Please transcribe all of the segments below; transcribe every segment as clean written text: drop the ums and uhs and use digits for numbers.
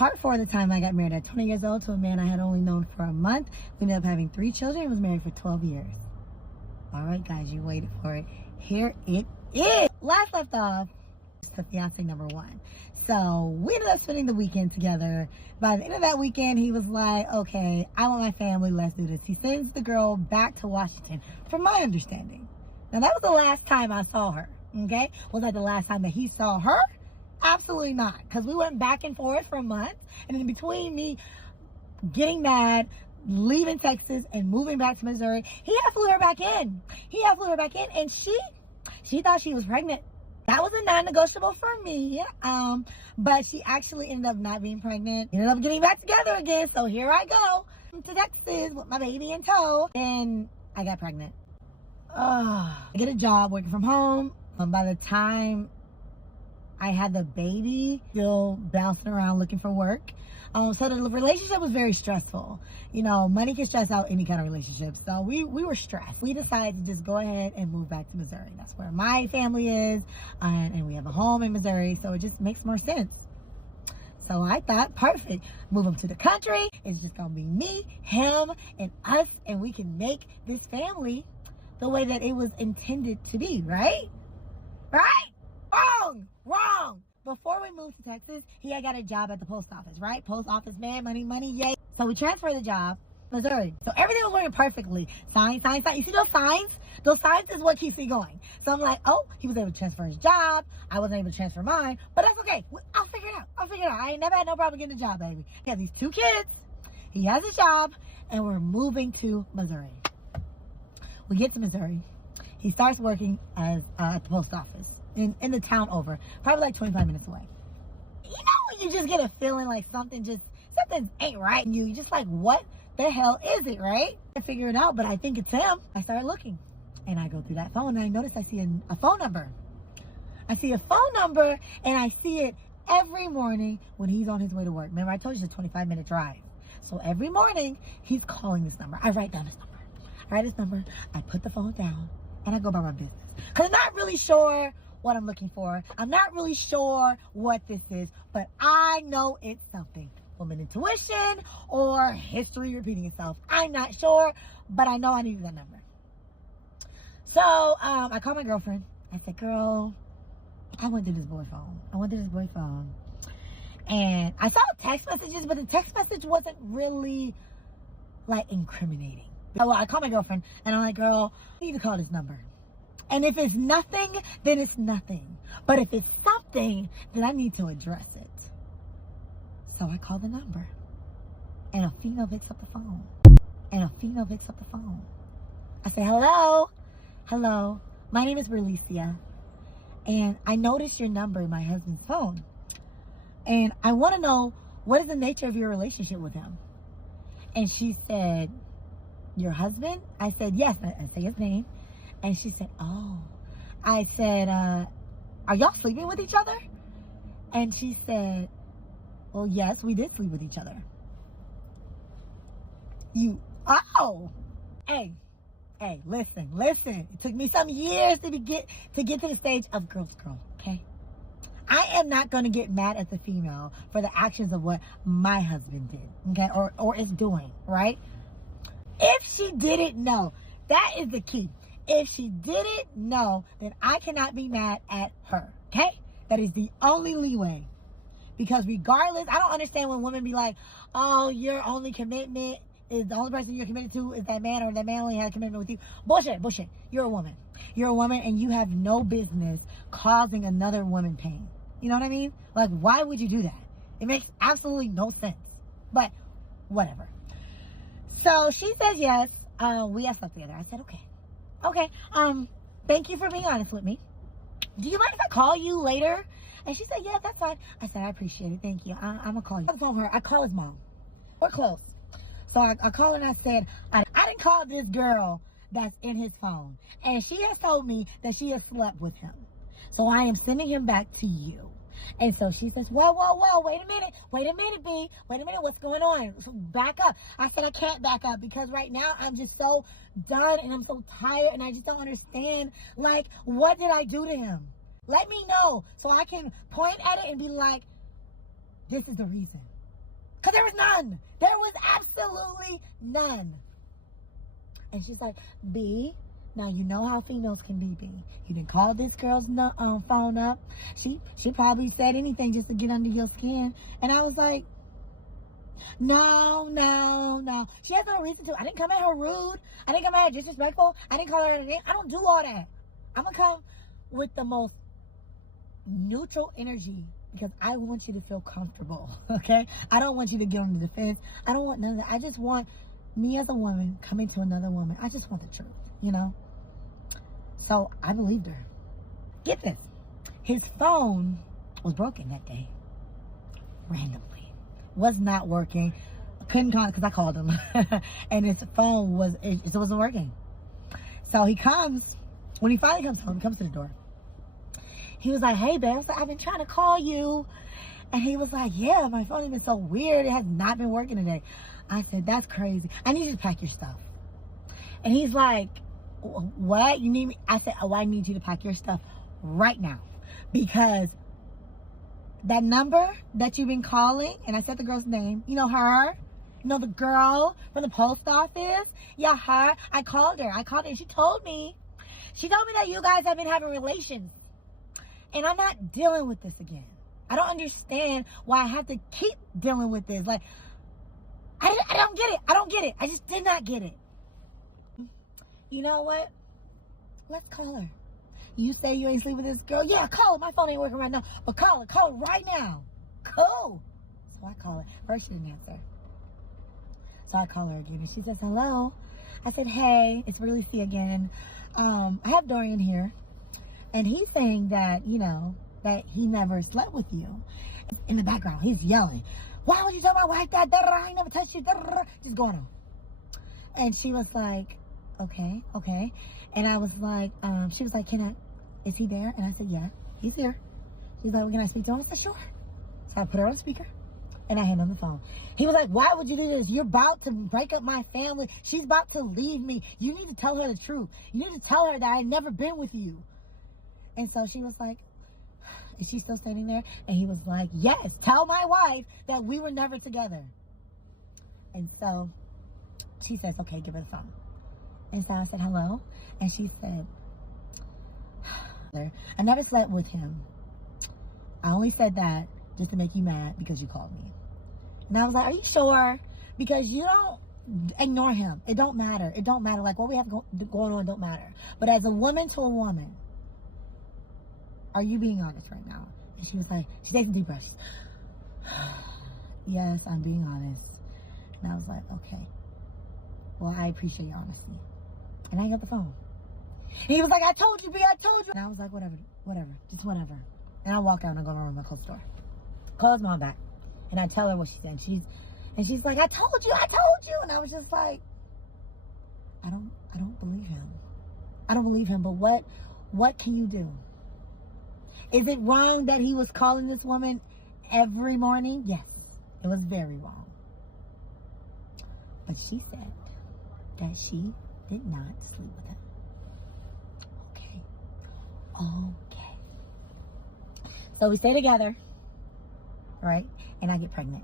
Part 4 of the time I got married at 20 years old to a man I had only known for a month. We ended up having 3 children and was married for 12 years. All right, guys, you waited for it. Here it is. Last left off to fiance number 1. So we ended up spending the weekend together. By the end of that weekend, he was like, okay, I want my family, let's do this. He sends the girl back to Washington, from my understanding. Now, that was the last time I saw her, okay? Was that the last time that he saw her? Absolutely not, because we went back and forth for a month, and in between me getting mad, leaving Texas, and moving back to Missouri, he had flew her back in. And she thought she was pregnant. That was a non-negotiable for me, but she actually ended up not being pregnant. Ended up getting back together again, so here I go to Texas with my baby in tow, and I got pregnant. I get a job working from home. By the time I had the baby, still bouncing around looking for work. So the relationship was very stressful. You know, money can stress out any kind of relationship. So we were stressed. We decided to just go ahead and move back to Missouri. That's where my family is. And we have a home in Missouri. So it just makes more sense. So I thought, perfect. Move him to the country. It's just going to be me, him, and us. And we can make this family the way that it was intended to be, right? Right? Wrong. Before we moved to Texas, he had got a job at the post office, right? Post office man, money, yay. So we transferred the job to Missouri. So everything was working perfectly. Sign. You see those signs? Those signs is what keeps me going. So I'm like, oh, he was able to transfer his job. I wasn't able to transfer mine, but that's okay. I'll figure it out. I ain't never had no problem getting a job, baby. He has these 2 kids. He has a job, and we're moving to Missouri. We get to Missouri. He starts working as at the post office in the town over, probably like 25 minutes away. You know when you just get a feeling like something ain't right in you. You're just like, what the hell is it, right? I figure it out, but I think it's him. I started looking, and I go through that phone, and I notice I see a phone number. I see a phone number, and I see it every morning when he's on his way to work. Remember, I told you it's a 25-minute drive. So every morning, he's calling this number. I write down this number. I put the phone down, and I go about my business. Because I'm not really sure what I'm looking for. I'm not really sure what this is, but I know it's something. Woman intuition or history repeating itself. I'm not sure, but I know I needed that number. So I called my girlfriend. I said, girl, I went through this boy's phone. And I saw text messages, but the text message wasn't really like incriminating. So I called my girlfriend, and I'm like, girl, you need to call this number. And if it's nothing, then it's nothing. But if it's something, then I need to address it. So I call the number. And a female picks up the phone. I say, hello. My name is Berlicia. And I noticed your number in my husband's phone. And I want to know, what is the nature of your relationship with him? And she said, your husband? I said, yes. I say his name. And she said, oh. I said, are y'all sleeping with each other? And she said, well, yes, we did sleep with each other. Hey, listen. It took me some years to get to the stage of girl's girl, okay? I am not going to get mad at the female for the actions of what my husband did, okay? Or is doing, right? If she didn't know, that is the key. If she didn't know, then I cannot be mad at her, okay? That is the only leeway. Because regardless, I don't understand when women be like, oh, your only commitment is the only person you're committed to is that man, or that man only had a commitment with you. Bullshit. You're a woman, and you have no business causing another woman pain. You know what I mean? Like, why would you do that? It makes absolutely no sense. But whatever. So she says yes. We have slept together. I said, okay. Thank you for being honest with me. Do you mind if I call you later? And she said, yeah, that's fine. I said, I appreciate it. Thank you. I'm going to call you. I phone her. I call his mom. We're close. So I called her and I said, I didn't call this girl that's in his phone. And she has told me that she has slept with him. So I am sending him back to you. And so she says, whoa, wait a minute, B. Wait a minute, what's going on? So back up. I said, I can't back up because right now I'm just so done and I'm so tired and I just don't understand. Like, what did I do to him? Let me know so I can point at it and be like, this is the reason. Because there was none. There was absolutely none. And she's like, B, now you know how females can be, B. You didn't call this girl's phone up. She probably said anything just to get under your skin. And I was like, no. She has no reason to. I didn't come at her rude. I didn't come at her disrespectful. I didn't call her a name. I don't do all that. I'm going to come with the most neutral energy because I want you to feel comfortable, okay? I don't want you to get on the defense. I don't want none of that. I just want me as a woman coming to another woman. I just want the truth, you know? So I believed her. Get this. His phone was broken that day. Randomly. Was not working. Couldn't call it because I called him. And his phone it wasn't working. So he comes. When he finally comes home, he comes to the door. He was like, hey, babe. I was like, I've been trying to call you. And he was like, yeah, my phone has been so weird. It has not been working today. I said, that's crazy. I need you to pack your stuff. And he's like, what? You need me? I said, oh, I need you to pack your stuff right now. Because that number that you've been calling, and I said the girl's name, you know her? You know the girl from the post office? Yeah, her. I called her and she told me that you guys have been having relations. And I'm not dealing with this again. I don't understand why I have to keep dealing with this. Like, I don't get it. I don't get it. I just did not get it. You know what? Let's call her. You say you ain't sleeping with this girl? Yeah, call her. My phone ain't working right now. But call her. Call her right now. Cool. So I call her. First she didn't answer. So I call her again. And she says, hello. I said, hey, it's really C again. I have Dorian here. And he's saying that, you know, that he never slept with you. In the background, he's yelling, why would you tell my wife that? I never touched you. Just going on. And she was like, okay. And I was like, she was like, is he there? And I said, yeah, he's here. She's like, well, can I speak to him? I said, sure. So I put her on speaker and I hand him the phone. He was like, why would you do this? You're about to break up my family. She's about to leave me. You need to tell her the truth. You need to tell her that I've never been with you. And so she was like, is she still standing there? And he was like, yes, tell my wife that we were never together. And so she says, okay, give her the phone. And so I said, hello. And she said, I never slept with him. I only said that just to make you mad because you called me. And I was like, are you sure? Because you don't ignore him. It don't matter. It don't matter. Like what we have going on don't matter. But as a woman to a woman, are you being honest right now? And she was like, she takes some deep breaths. Yes, I'm being honest. And I was like, okay. Well, I appreciate your honesty. And I hung up the phone. And he was like, I told you, B, I told you. And I was like, whatever, just whatever. And I walk out and I go to my room and close the door. Call his mom back. And I tell her what she said. And she's like, I told you. And I was just like, I don't believe him. I don't believe him, but what can you do? Is it wrong that he was calling this woman every morning? Yes, it was very wrong. But she said that she did not sleep with him. Okay. So we stay together, right? And I get pregnant.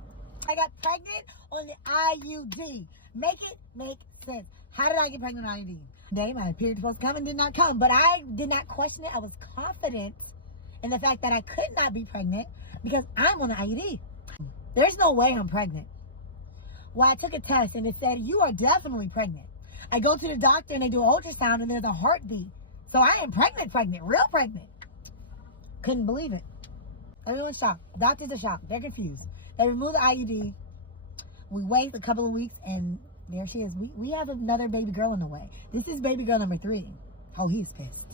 I got pregnant on the IUD. Make it make sense. How did I get pregnant on IUD? Today, my period was supposed to come and did not come. But I did not question it. I was confident in the fact that I could not be pregnant because I'm on the IUD. There's no way I'm pregnant. Well, I took a test and it said, you are definitely pregnant. I go to the doctor and they do an ultrasound and there's a heartbeat. So I am pregnant, real pregnant. Couldn't believe it. Everyone's shocked. Doctors are shocked. They're confused. They remove the IUD. We wait a couple of weeks and there she is. We have another baby girl in the way. This is baby girl number 3. Oh, he's pissed.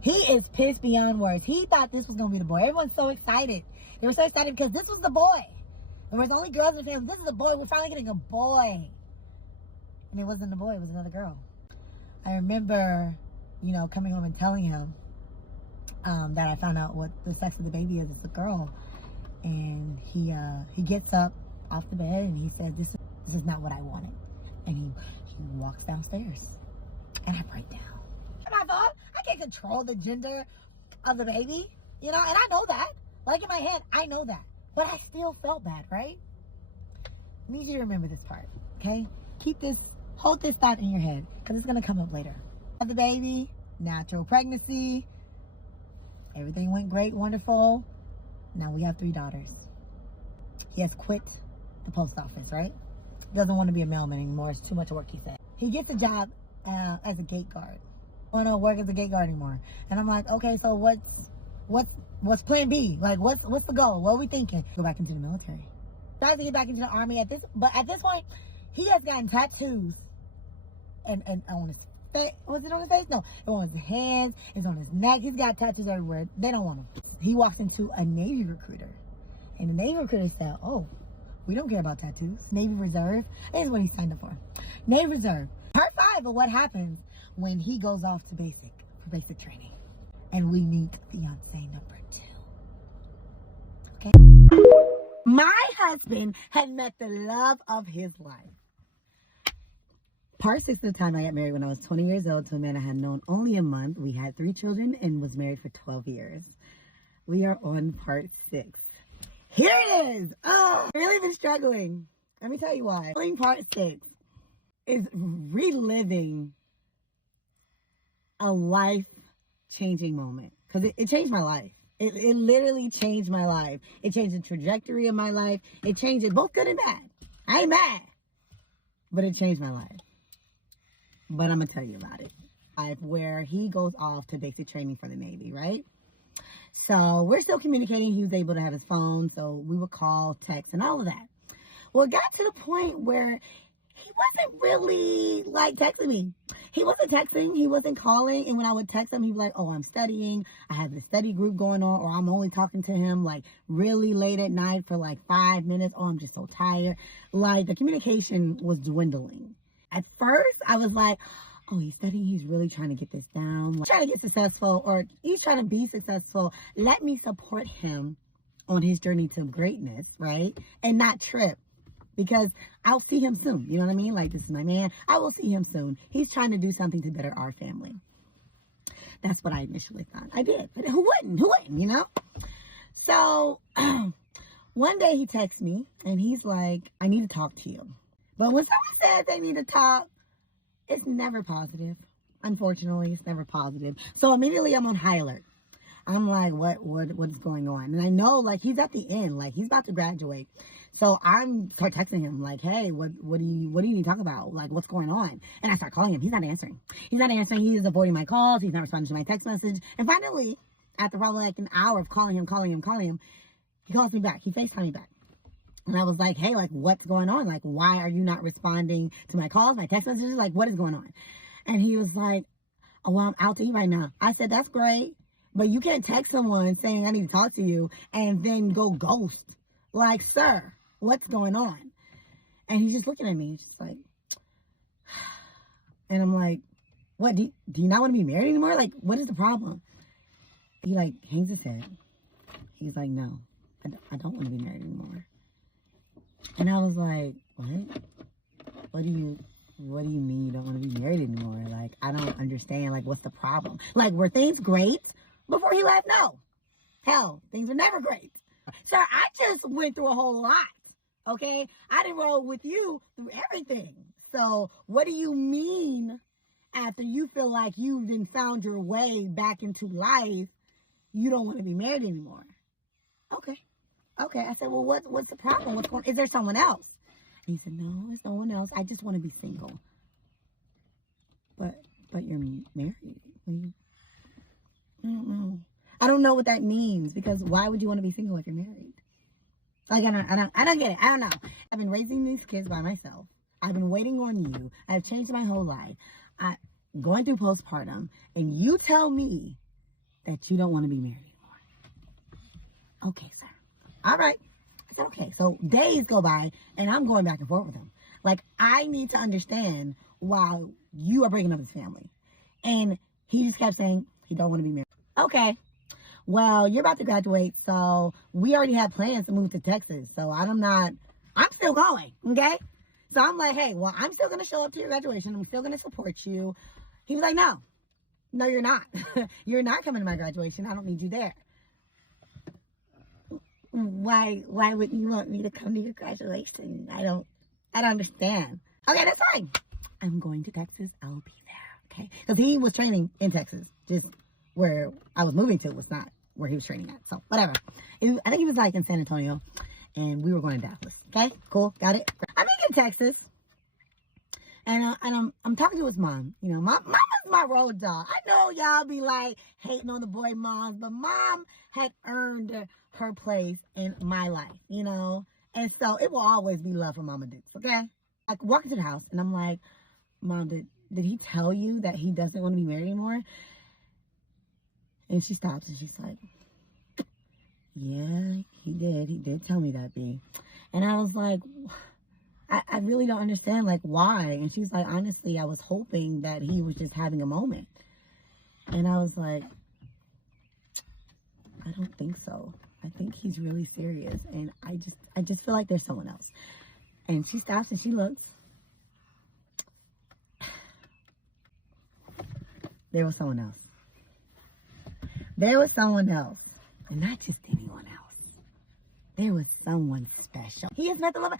He is pissed beyond words. He thought this was going to be the boy. Everyone's so excited. They were so excited because this was the boy. There was only girls in the family. This is a boy. We're finally getting a boy. And it wasn't a boy. It was another girl. I remember, you know, coming home and telling him that I found out what the sex of the baby is. It's a girl. And he gets up off the bed and he says, this is not what I wanted. And he walks downstairs. And I break down. And I thought, I can't control the gender of the baby. You know, and I know that. Like in my head, I know that. But I still felt bad, right? I need you to remember this part, okay? Hold this thought in your head, because it's going to come up later. The baby, natural pregnancy, everything went great, wonderful. Now we have 3 daughters. He has quit the post office, right? He doesn't want to be a mailman anymore. It's too much work, he said. He gets a job as a gate guard. I don't want to work as a gate guard anymore. And I'm like, okay, so what's plan B? Like, what's the goal? What are we thinking? Go back into the military. Tries to get back into the army but at this point, he has gotten tattoos and on his face. Was it on his face? No, it was on his hands. It's on his neck. He's got tattoos everywhere. They don't want him. He walked into a Navy recruiter, and the Navy recruiter said, "Oh, we don't care about tattoos. Navy Reserve." This is what he signed up for. Navy Reserve. Part 5 of what happens when he goes off to for basic training, and we meet fiance number 2. Okay. My husband had met the love of his life. Part 6 of the time I got married when I was 20 years old to a man I had known only a month. We had 3 children and was married for 12 years. We are on part 6. Here it is. Oh, I've really been struggling. Let me tell you why. Part 6 is reliving a life-changing moment. Because it changed my life. It literally changed my life. It changed the trajectory of my life. It changed it, both good and bad. I ain't mad. But it changed my life. But I'm going to tell you about it. Where he goes off to basic training for the Navy, right? So we're still communicating. He was able to have his phone. So we would call, text, and all of that. Well, it got to the point where he wasn't really like texting me. He wasn't texting. He wasn't calling. And when I would text him, he'd be like, oh, I'm studying. I have the study group going on. Or I'm only talking to him like really late at night for like 5 minutes. Oh, I'm just so tired. Like the communication was dwindling. At first, I was like, oh, he's studying. He's really trying to get this down. Like, trying to get successful, or he's trying to be successful. Let me support him on his journey to greatness, right? And not trip. Because I'll see him soon. You know what I mean? Like, this is my man. I will see him soon. He's trying to do something to better our family. That's what I initially thought. I did. But who wouldn't? Who wouldn't, you know? So, one day he texts me, and he's like, I need to talk to you. But when someone says they need to talk, it's never positive. Unfortunately, it's never positive. So immediately I'm on high alert. I'm like, what is going on? And I know, like, he's at the end. Like, he's about to graduate. So I'm start texting him, like, hey, what do you need to talk about? Like, what's going on? And I start calling him. He's not answering. He's avoiding my calls. He's not responding to my text message. And finally, after probably like an hour of calling him, he calls me back. He FaceTimed me back. And I was like, hey, like, what's going on? Like, why are you not responding to my calls, my text messages? Like, what is going on? And he was like, oh, well, I'm out to eat right now. I said, that's great. But you can't text someone saying I need to talk to you and then go ghost. Like, sir, what's going on? And he's just looking at me, just like, and I'm like, what, do you not want to be married anymore? Like, what is the problem? He like hangs his head. He's like, no, I don't want to be married anymore. And I was like, what? What do you mean you don't want to be married anymore? Like, I don't understand. Like, what's the problem? Like, were things great before he left? No. Hell, things were never great. Sir, I just went through a whole lot, okay? I didn't roll with you through everything. So what do you mean after you feel like you've been found your way back into life, you don't want to be married anymore? Okay. I said, well, what's the problem? What's going on? Is there someone else? And he said, no, there's no one else. I just want to be single. But you're married. I don't know. I don't know what that means, because why would you want to be single if you're married? Like, I don't get it. I don't know. I've been raising these kids by myself. I've been waiting on you. I've changed my whole life. I'm going through postpartum, and you tell me that you don't want to be married anymore. Okay, sir. All right. I said, okay. So days go by, and I'm going back and forth with him. Like, I need to understand why you are breaking up his family. And he just kept saying he don't want to be married. Okay. Well, you're about to graduate, so we already have plans to move to Texas. So I'm still going, okay? So I'm like, hey, well, I'm still going to show up to your graduation. I'm still going to support you. He was like, no, you're not. You're not coming to my graduation. I don't need you there. Why would you want me to come to your graduation? I don't I don't understand. Okay, that's fine. I'm going to Texas. I'll be there. Okay. Because he was training in Texas. Just where I was moving to was not where he was training at. So, whatever. I think he was like in San Antonio. And we were going to Dallas. Okay? Cool. Got it? I'm in Texas. And I'm talking to his mom. You know, mama's my road dog. I know y'all be like hating on the boy moms, but mom had earned her place in my life, you know? And so it will always be love for Mama Dukes, okay? I walk into the house and I'm like, Mom, did he tell you that he doesn't want to be married anymore? And she stops and she's like, yeah, he did. He did tell me that, B. And I was like, I really don't understand, like, why? And she's like, honestly, I was hoping that he was just having a moment. And I was like, I don't think so. I think he's really serious. And I just feel like there's someone else. And she stops and she looks. There was someone else. There was someone else. And not just anyone else. There was someone special. He has met the love of...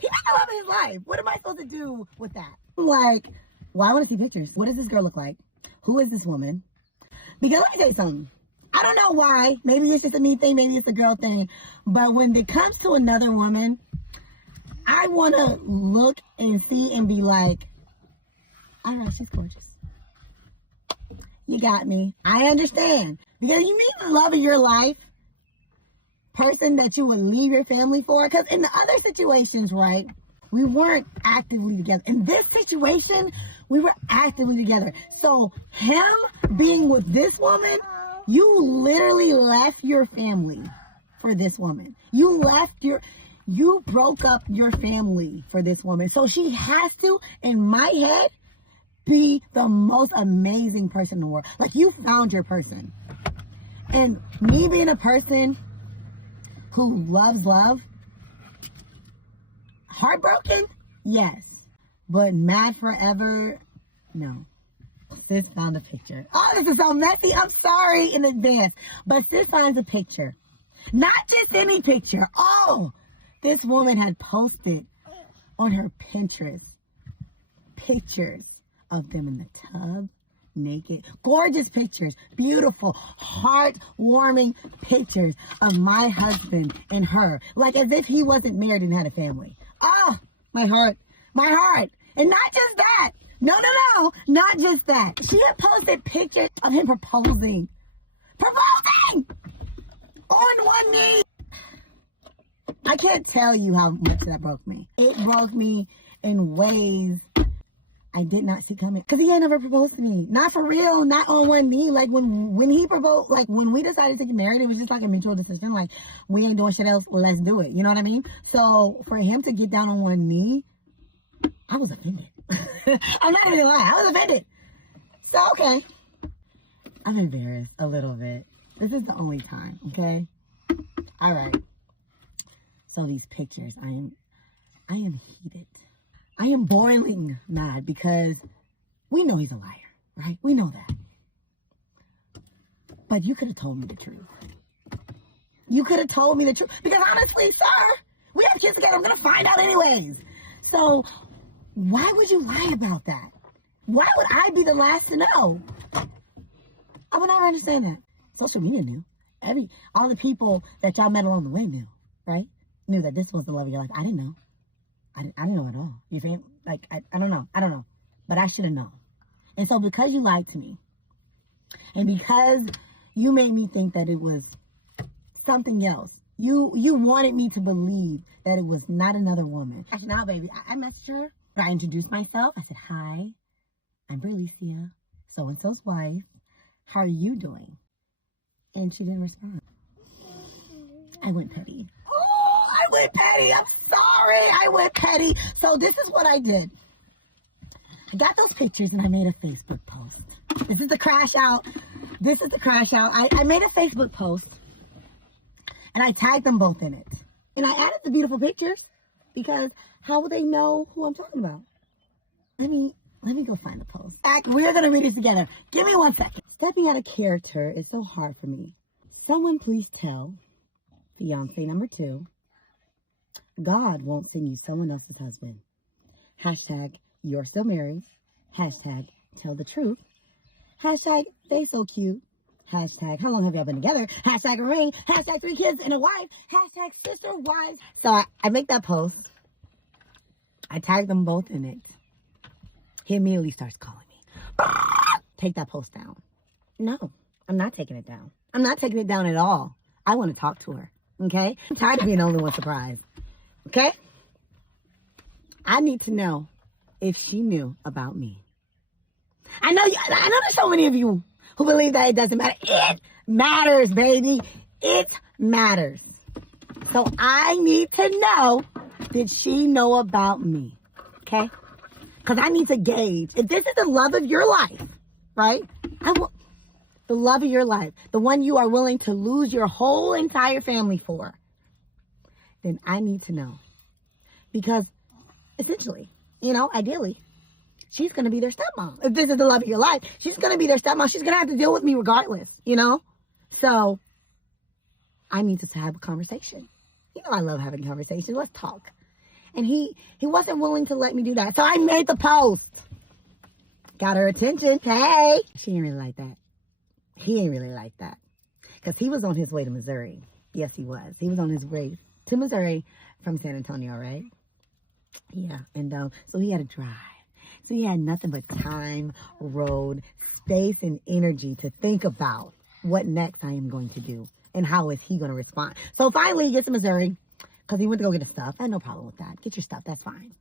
He met the love of his life. What am I supposed to do with that? Like, well, I want to see pictures. What does this girl look like? Who is this woman? Because let me tell you something. I don't know why. Maybe it's just a me thing. Maybe it's a girl thing. But when it comes to another woman, I want to look and see and be like, all right, she's gorgeous. You got me. I understand. Because you meet the love of your life, person that you would leave your family for. Because in the other situations, right, we weren't actively together. In this situation, we were actively together. So him being with this woman, you literally left your family for this woman. You broke up your family for this woman. So she has to, in my head, be the most amazing person in the world. Like, you found your person. And me being a person who loves love, heartbroken, yes. But mad forever, no. Sis found a picture. Oh, this is so messy. I'm sorry in advance. But sis finds a picture. Not just any picture. Oh, this woman had posted on her Pinterest pictures of them in the tub, naked. Gorgeous pictures. Beautiful, heartwarming pictures of my husband and her. Like as if he wasn't married and had a family. Oh, my heart. My heart. And not just that. No, not just that. She had posted pictures of him proposing. Proposing! On one knee. I can't tell you how much that broke me. It broke me in ways I did not see coming. Because he ain't never proposed to me. Not for real, not on one knee. Like when he proposed, like when we decided to get married, it was just like a mutual decision. Like, we ain't doing shit else, let's do it. You know what I mean? So for him to get down on one knee, I was offended. I'm not even gonna lie, I was offended. So, okay. I'm embarrassed a little bit. This is the only time, okay? All right. So these pictures, I am heated. I am boiling mad because we know he's a liar, right? We know that. But you could have told me the truth. You could have told me the truth. Because honestly, sir, we have kids together. I'm going to find out anyways. So why would you lie about that? Why would I be the last to know? I would never understand that. Social media knew. All the people that y'all met along the way knew, right? Knew that this was the love of your life. I didn't know. I didn't know at all. You feel like I don't know. I don't know. But I should have known. And so because you lied to me, and because you made me think that it was something else, you wanted me to believe that it was not another woman. Actually, now, baby, I messaged her. I introduced myself. I said, hi, I'm Berlicia, so-and-so's wife. How are you doing? And she didn't respond. I went petty. Oh, I went petty. I'm sorry. I went petty. So this is what I did. I got those pictures and I made a Facebook post. This is the crash out. This is the crash out. I made a Facebook post and I tagged them both in it. And I added the beautiful pictures because how would they know who I'm talking about? Let me go find the post. We're going to read it together. Give me 1 second. Stepping out of character is so hard for me. Someone please tell fiance number 2 God won't send you someone else's husband. Hashtag, you're still married. Hashtag, tell the truth. Hashtag, they so cute. Hashtag, how long have y'all been together? Hashtag, a ring. Hashtag, 3 kids and a wife. Hashtag, sister wives. So I make that post. I tag them both in it. He immediately starts calling me. Take that post down. No, I'm not taking it down. I'm not taking it down at all. I want to talk to her. Okay? I'm tired of being the only one surprised. Okay? I need to know if she knew about me. I know there's so many of you who believe that it doesn't matter. It matters, baby. It matters. So I need to know, did she know about me? Okay? Because I need to gauge. If this is the love of your life, right? The love of your life, the one you are willing to lose your whole entire family for, then I need to know. Because essentially, ideally, she's going to be their stepmom. If this is the love of your life, she's going to be their stepmom. She's going to have to deal with me regardless, So I need to have a conversation. I love having conversations. Let's talk. And he wasn't willing to let me do that. So I made the post. Got her attention. Hey. She didn't really like that. He ain't really like that. Because he was on his way to Missouri. Yes, he was. He was on his way to Missouri from San Antonio, right? Yeah. And so he had to drive. So he had nothing but time, road, space, and energy to think about what next I am going to do and how is he going to respond. So finally he gets to Missouri because he went to go get his stuff. I had no problem with that. Get your stuff. That's fine.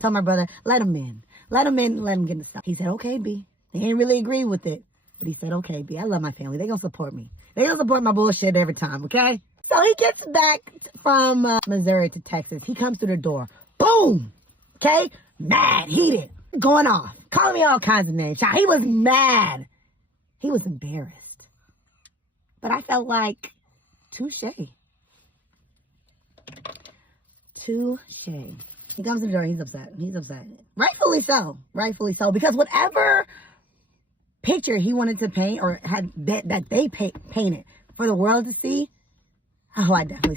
Tell my brother, let him in. Let him in. Let him get the stuff. He said, okay, B. He didn't really agree with it. But he said, okay, B, I love my family. They're going to support me. They're going to support my bullshit every time, okay? So he gets back from Missouri to Texas. He comes through the door. Boom! Okay? Mad, heated, going off. Calling me all kinds of names. He was mad. He was embarrassed. But I felt like, touche. Touche. He comes to the door. He's upset. He's upset. Rightfully so. Rightfully so. Because whatever picture he wanted to paint or had that they painted for the world to see, I definitely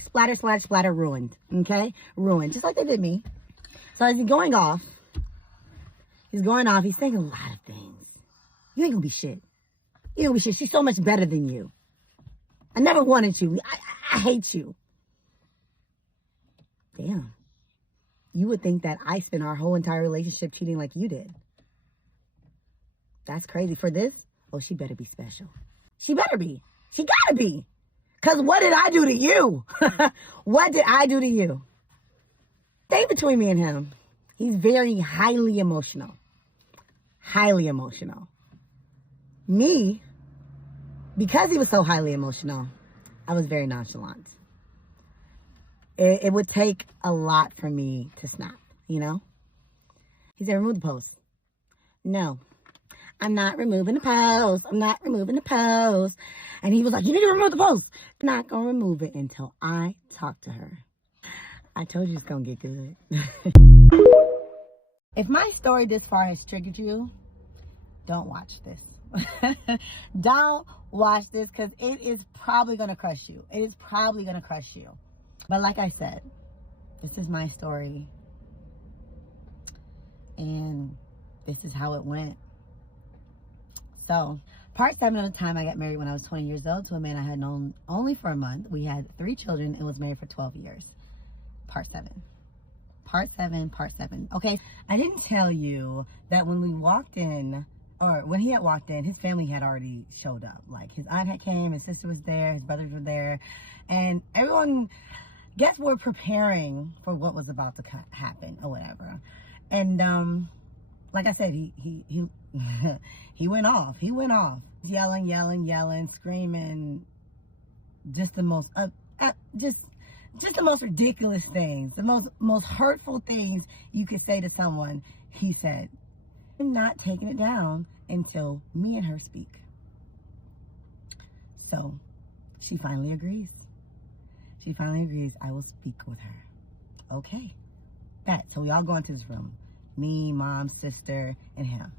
splatter, ruined. Okay? Ruined. Just like they did me. So as he's going off, he's saying a lot of things. You ain't gonna be shit. You ain't gonna be shit. She's so much better than you. I never wanted you. I hate you. Damn. You would think that I spent our whole entire relationship cheating like you did. That's crazy. For this, she better be special. She better be. She gotta be. Because what did I do to you? What did I do to you? Stay between me and him. He's very highly emotional. Highly emotional. Me, because he was so highly emotional, I was very nonchalant. It would take a lot for me to snap, He said, remove the post. No, I'm not removing the post. I'm not removing the post. And he was like, you need to remove the post. I'm not going to remove it until I talk to her. I told you it's going to get good. If my story this far has triggered you, don't watch this. Don't watch this because it is probably going to crush you. It is probably going to crush you. But like I said, this is my story. And this is how it went. So, part 7 of the time I got married when I was 20 years old to a man I had known only for a month. We had 3 children and was married for 12 years. Part 7. Part 7. Okay, I didn't tell you that when we walked in, or when he had walked in, his family had already showed up. Like, his aunt had came, his sister was there, his brothers were there, and everyone, guess we're preparing for what was about to happen or whatever. And like I said, he he went off. He went off, yelling, screaming, just the most just the most ridiculous things, the most hurtful things you could say to someone. He said, I'm not taking it down until me and her speak. So she finally agrees. I will speak with her. Okay. So we all go into this room. Me, mom, sister, and him.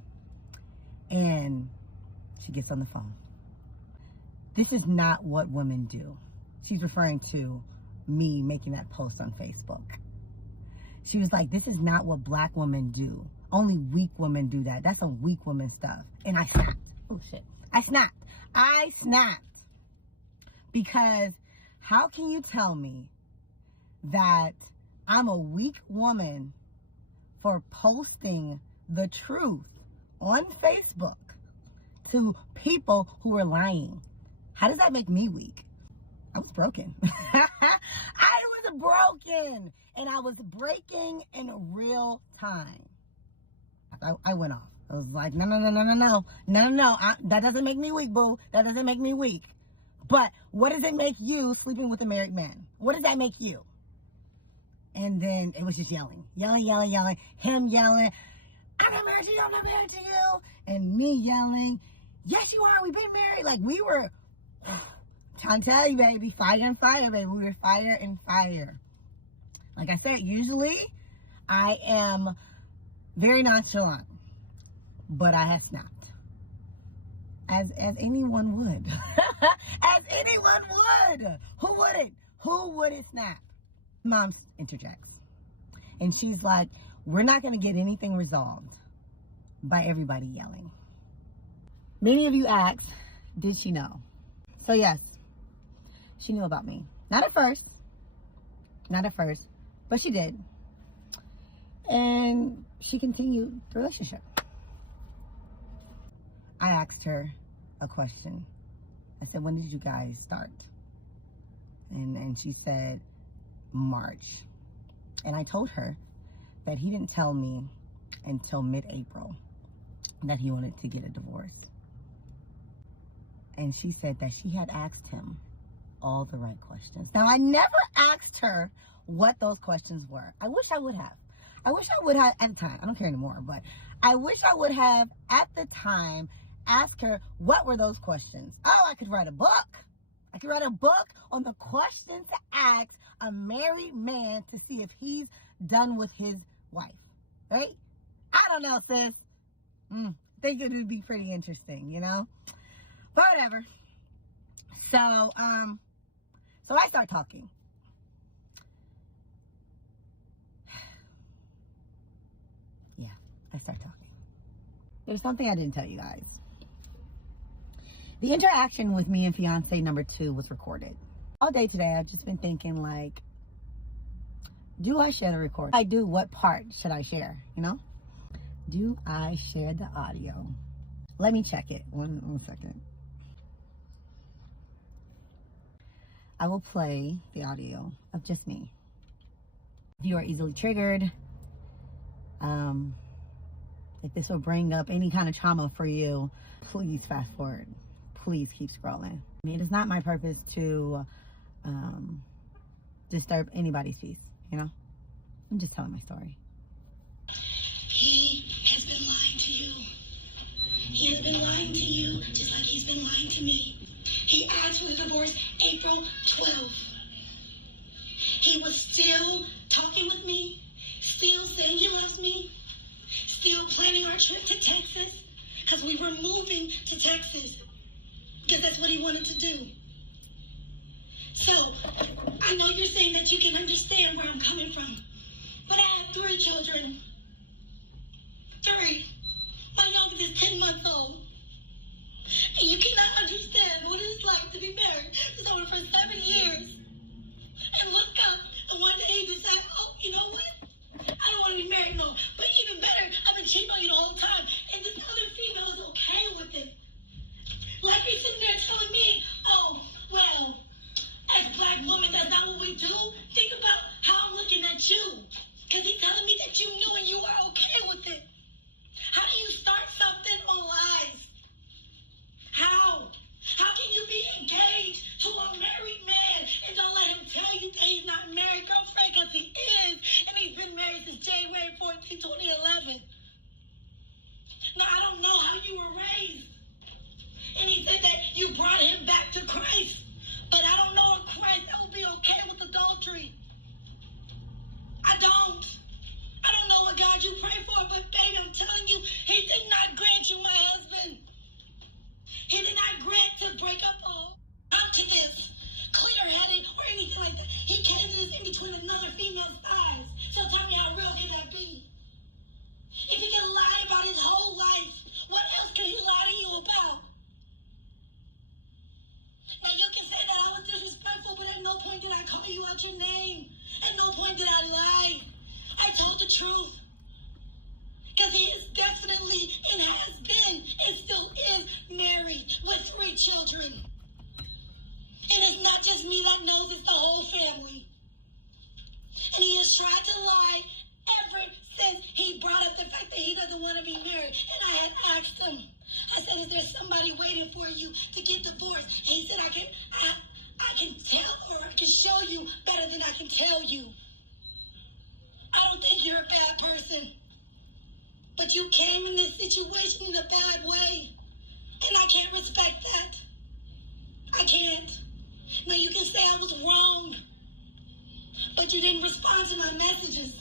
And she gets on the phone. This is not what women do. She's referring to me making that post on Facebook. She was like, this is not what black women do. Only weak women do that. That's some weak woman stuff. And I snapped. Oh, shit. I snapped. Because how can you tell me that I'm a weak woman for posting the truth on Facebook to people who are lying? How does that make me weak? I was broken. I was broken. And I was breaking in real time. I went off. I was like, no. That doesn't make me weak, boo. That doesn't make me weak. But what does it make you sleeping with a married man? What does that make you? And then it was just yelling. Him yelling, I'm not married to you, I'm not married to you. And me yelling, yes you are, we've been married. Like we were, trying to tell you, baby, fire and fire, baby. We were fire and fire. Like I said, usually I am very nonchalant, but I have snapped. As anyone would. As anyone would. Who wouldn't? Who wouldn't snap? Mom interjects. And she's like, we're not going to get anything resolved by everybody yelling. Many of you asked, did she know? So yes, she knew about me. Not at first, but she did. And she continued the relationship. I asked her a question. I said, when did you guys start? And she said, March. And I told her that he didn't tell me until mid-April that he wanted to get a divorce. And she said that she had asked him all the right questions. Now, I never asked her what those questions were. I wish I would have. I wish I would have at the time. I don't care anymore, but I wish I would have at the time asked her what were those questions. Oh, I could write a book. I could write a book on the questions to ask a married man to see if he's done with his wife, right? I don't know, sis. Think it would be pretty interesting, you know? But whatever. So I start talking. Yeah, I start talking. There's something I didn't tell you guys. The interaction with me and fiance number 2 was recorded. All day today, I've just been thinking, like, do I share the recording? If I do, what part should I share, you know? Do I share the audio? Let me check it. One second. I will play the audio of just me. If you are easily triggered, if this will bring up any kind of trauma for you, please fast forward. Please keep scrolling. I mean, it is not my purpose to disturb anybody's peace, you know? I'm just telling my story. He has been lying to you. He has been lying to you just like he's been lying to me. He asked for the divorce April 12th. He was still talking with me, still saying he loves me, still planning our trip to Texas, because we were moving to Texas, because that's what he wanted to do. So, I know you're saying that you can understand where I'm coming from, but I have 3 children. 3. My youngest is 10 months old. And you cannot understand what it's like to be married to someone for 7 years. And look up, and one day he decide, oh, you know what? I don't want to be married no. But even better, I've been cheating on you the whole time. And this other female is okay with it. Like he's sitting there telling me, oh, well, as black women, that's not what we do. Think about how I'm looking at you. Because he's telling me that you knew and you were okay with it. How do you start something on lies? How? How can you be engaged to a married man and don't let him tell you that he's not married, girlfriend? Because he is, and he's been married since January 14, 2011. Now, I don't know how you were raised. And he said that you brought him back to Christ. But I don't know if Christ will be okay with adultery. I don't know what God you pray for, but baby, I'm telling you, he did not grant you my husband. He did not grant to break up all. Up to this, clear-headed or anything like that. He came to this in between another female's thighs. So tell me how real truth. Because he is definitely and has been and still is married with 3 children. And it's not just me that knows, it's the whole family. And he has tried to lie ever since he brought up the fact that he doesn't want to be married. And I had asked him, I said, is there somebody waiting for you to get divorced? And he said, I can tell, or I can show you better than I can tell you. I don't think you're a bad person. But you came in this situation in a bad way. And I can't respect that. I can't. Now you can say I was wrong. But you didn't respond to my messages.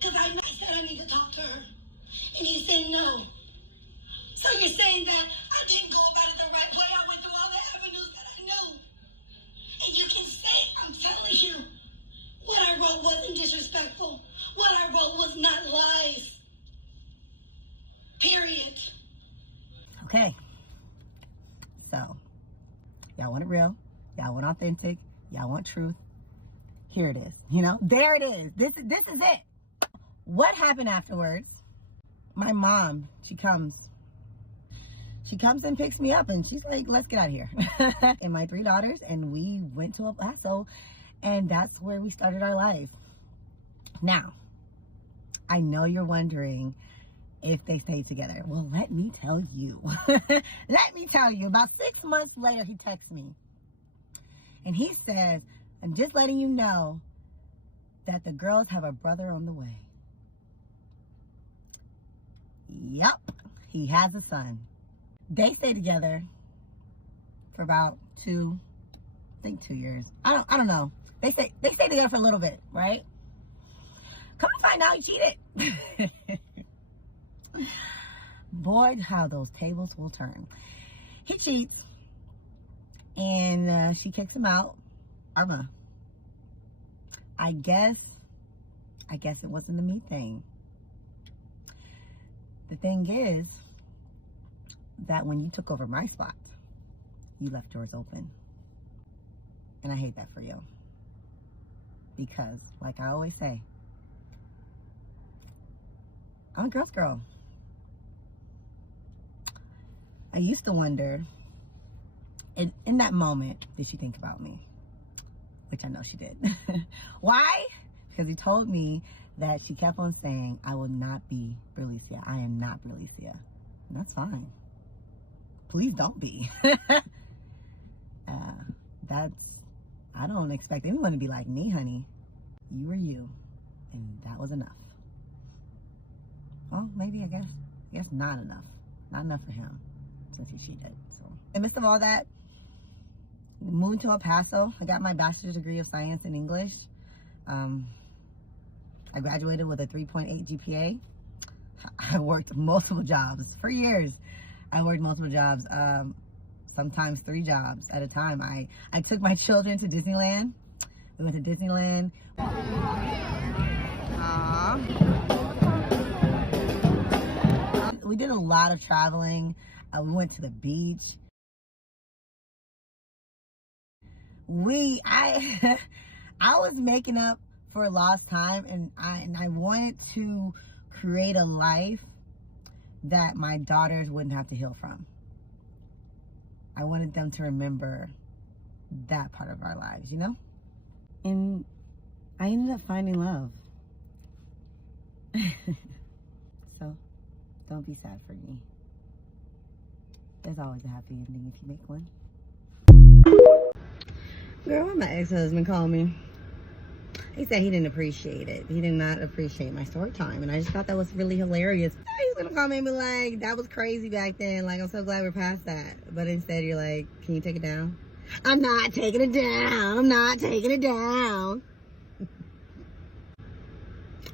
Because I said I need to talk to her. And you said no. So you're saying that I didn't go about it the right way. I went through all the avenues that I knew. And you can say, I'm telling you, what I wrote wasn't disrespectful. What I wrote was not lies. Period. Okay. So, y'all want it real. Y'all want authentic. Y'all want truth. Here it is. You know, there it is. This is it. What happened afterwards? My mom, she comes and picks me up, and she's like, let's get out of here. And my 3 daughters, and we went to El Paso, and that's where we started our life. Now, I know you're wondering if they stayed together. Well, let me tell you. Let me tell you. About 6 months later, he texts me. And he says, I'm just letting you know that the girls have a brother on the way. Yup. He has a son. They stay together for about 2 years. I don't know. They stay together for a little bit, right? Come to find out he cheated. Boy, how those tables will turn. He cheats, and she kicks him out. Arma. I guess it wasn't a me thing. The thing is that when you took over my spot, you left doors open. And I hate that for you. Because, like I always say, I'm a girl's girl. I used to wonder, in that moment, did she think about me? Which I know she did. Why? Because he told me that she kept on saying, I will not be Berlicia. I am not Berlicia. And that's fine. Please don't be. I don't expect anyone to be like me, honey. You were you. And that was enough. Well, maybe, I guess not enough. Not enough for him, since he cheated. So, in the midst of all that, moved to El Paso. I got my bachelor's degree of science in English. I graduated with a 3.8 GPA. I worked multiple jobs for years. I worked multiple jobs, sometimes 3 jobs at a time. I took my children to Disneyland. We went to Disneyland. We did a lot of traveling. We went to the beach. I was making up for lost time, and I wanted to create a life that my daughters wouldn't have to heal from. I wanted them to remember that part of our lives, you know? And I ended up finding love. So, don't be sad for me. There's always a happy ending if you make one. Girl, why my ex-husband called me? He said he didn't appreciate it. He did not appreciate my story time. And I just thought that was really hilarious. He's gonna call me and be like, that was crazy back then. Like, I'm so glad we're past that. But instead you're like, can you take it down? I'm not taking it down. I'm not taking it down.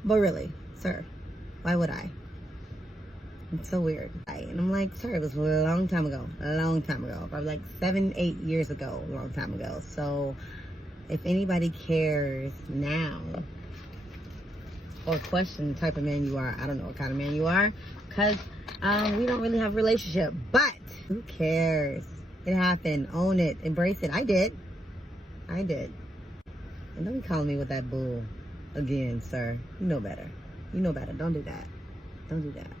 But really, sir, why would I? It's so weird. And I'm like, sir, it was a long time ago. Probably like 7-8 years ago, a long time ago. So if anybody cares now or question the type of man you are, I don't know what kind of man you are, because we don't really have a relationship. But who cares? It happened. Own it. Embrace it. I did. And don't be calling me with that bull again, sir. You know better. You know better. Don't do that. Don't do that.